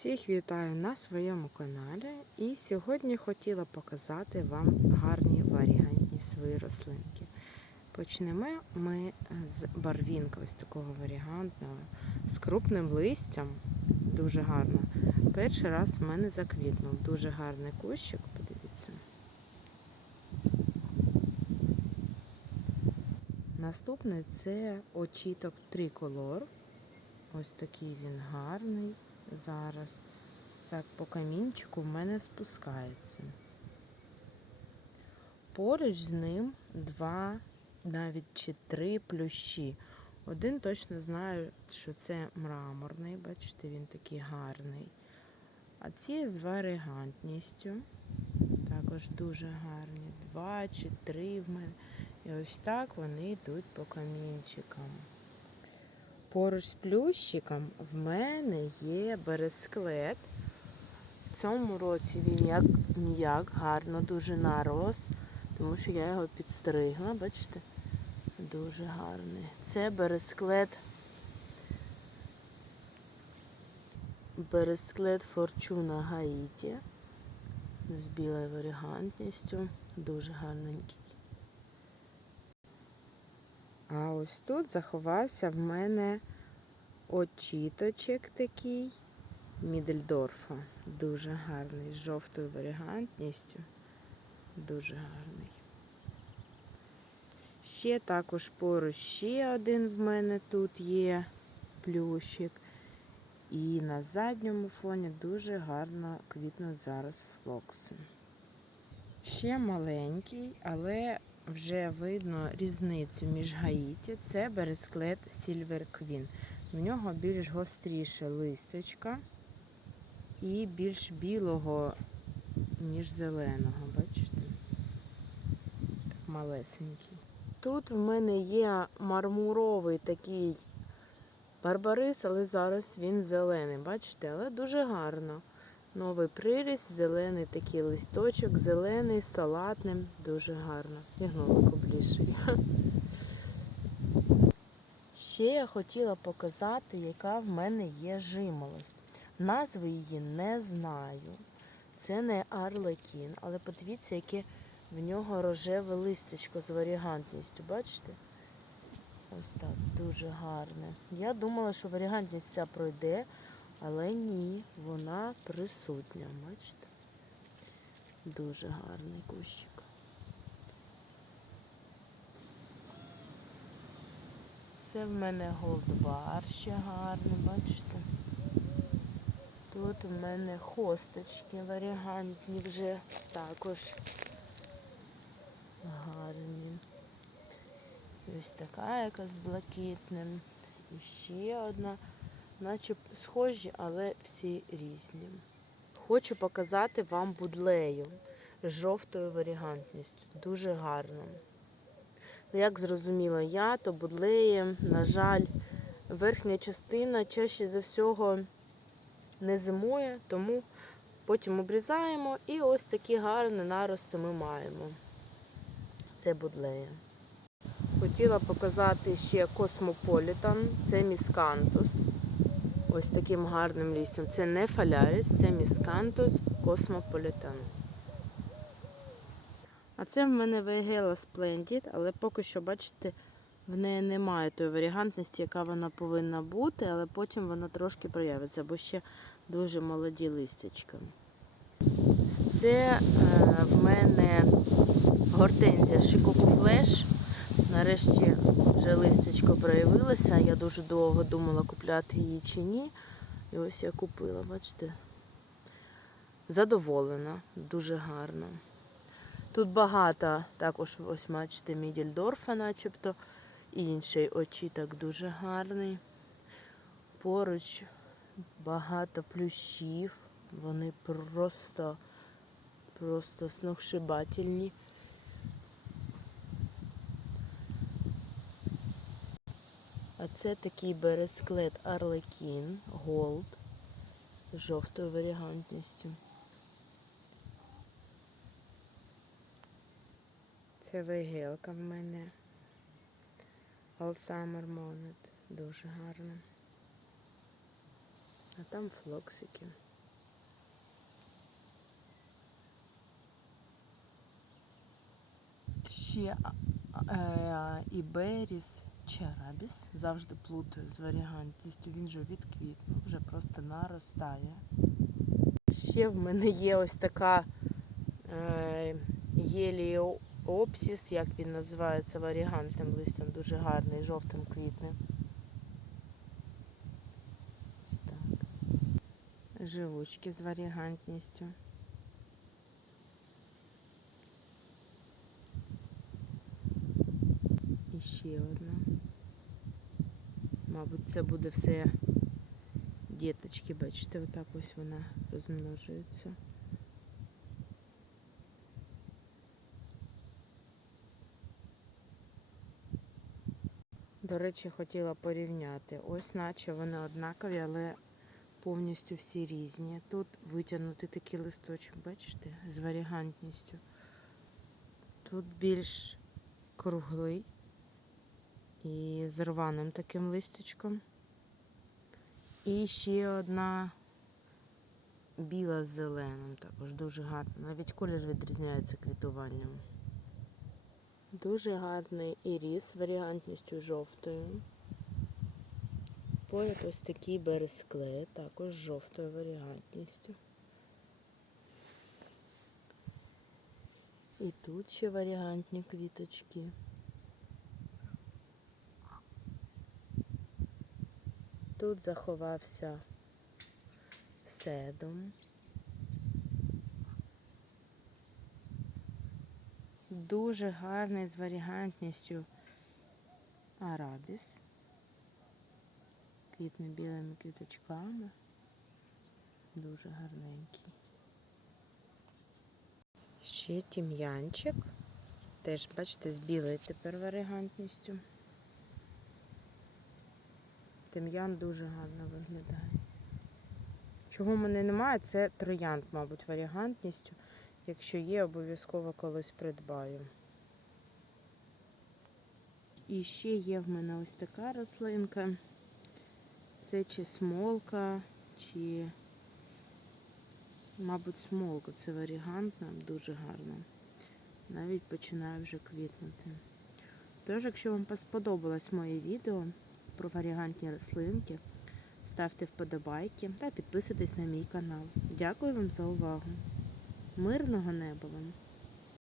Всіх вітаю на своєму каналі і сьогодні хотіла показати вам гарні варігантні свої рослинки. Почнемо ми з барвінка, ось такого варігантного, з крупним листям. Дуже гарно. Перший раз в мене заквітнув. Дуже гарний кущик, подивіться. Наступний це очіток триколор. Ось такий він гарний зараз. Так, по камінчику в мене спускається. Поруч з ним два, навіть чи три плющі. Один точно знаю, що це мраморний, бачите, він такий гарний. А ці з варигантністю. Також дуже гарні. Два чи три в мене. І ось так вони йдуть по камінчикам. Поруч з плющиком в мене є бересклет. В цьому році він як ніяк гарно дуже нарос, тому що я його підстригла, бачите? Дуже гарний. Це бересклет. Бересклет Форчуна Гаїті з білою варігантністю. Дуже гарненький. А ось тут заховався в мене очіточок такий Мідельдорфа. Дуже гарний, з жовтою варігантністю. Дуже гарний. Ще також поруч ще один в мене тут є плющик. І на задньому фоні дуже гарно квітнуть зараз флокси. Ще маленький, але вже видно різницю між гаїті. Це бересклет Silver Queen. В нього більш гостріше листочка і більш білого, ніж зеленого, бачите? Так малесенький. Тут в мене є мармуровий такий барбарис, але зараз він зелений, бачите, але дуже гарно. Новий приріст, зелений такий листочок, зелений, салатним, дуже гарно. І гномик обліший. Ще я хотіла показати, яка в мене є жимолость. Назви її не знаю. Це не арлекін, але подивіться, яке в нього рожеве листочко з варігантністю. Бачите? Ось так, дуже гарне. Я думала, що варігантність ця пройде, але ні, вона присутня, бачите? Дуже гарний кущик. Це в мене голдвар ще гарний, бачите? Тут в мене хосточки варігантні вже також гарні. Ось така яка з блакитним. І ще одна наче схожі, але всі різні. Хочу показати вам будлею з жовтою варігантністю. Дуже гарно. Ну, Як зрозуміла я, то будлеї, на жаль, верхня частина чаще за всього не зимує, тому потім обрізаємо і ось такі гарні нарости ми маємо. Це будлея. Хотіла показати ще Космополітан, це міскантус. Ось таким гарним лістям. Це не фаляріс, це міскантус Космополітан. А це в мене Вегела Splendid, але поки що, бачите, в неї немає тої варігантності, яка вона повинна бути, але потім вона трошки проявиться, бо ще дуже молоді листячка. Це е, в мене гортензія Шикоку Флеш. Нарешті вже листечко проявилося. Я дуже довго думала, купляти її чи ні. І ось я купила, бачите? Задоволена, дуже гарно. Тут багато, також ось бачите, Мідельдорфа начебто. Інший очіток дуже гарний. Поруч багато плющів. Вони просто, просто сногсшибательні. А це такий бересклет Арлекін Голд з жовтою варігантністю. Це вигелка в мене. Алсамер Monet. Дуже гарно. А там флоксики. Ще е, е, Іберіс чи Арабіс. Завжди плутаю з варігантністю. Він же відквітнув, вже просто наростає. Ще в мене є ось така е, єліопсіс, як він називається, варігантним листям, дуже гарний, жовтим так. Живучки з варігантністю. І ще одна. Мабуть, це буде все діточки, бачите, отак ось вона розмножується. До речі, хотіла порівняти. Ось наче вони однакові, але повністю всі різні. Тут витягнутий такий листочок, бачите, з варігантністю. Тут більш круглий і з рваним таким листочком. І ще одна біла з зеленим, також дуже гарна. Навіть колір відрізняється квітуванням. Дуже гарний іріс з варіантністю жовтою. Поряд ось такий бересклей, також з жовтою варіантністю. І тут ще варіантні квіточки. Тут заховався седом. Дуже гарний з варігантністю арабіс. Квітне білими квіточками. Дуже гарненький. Ще тім'янчик. Теж, бачите, з білою тепер варігантністю. Тим'ян дуже гарно виглядає. Чого в мене немає, це троянд, мабуть, варігантністю. Якщо є, обов'язково колись придбаю. І ще є в мене ось така рослинка. Це чи смолка, чи, мабуть, смолка. Це варігантна, дуже гарна. Навіть починає вже квітнути. Тож, якщо вам сподобалось моє відео про варігантні рослинки, ставте вподобайки та підписуйтесь на мій канал. Дякую вам за увагу. Мирного неба вам!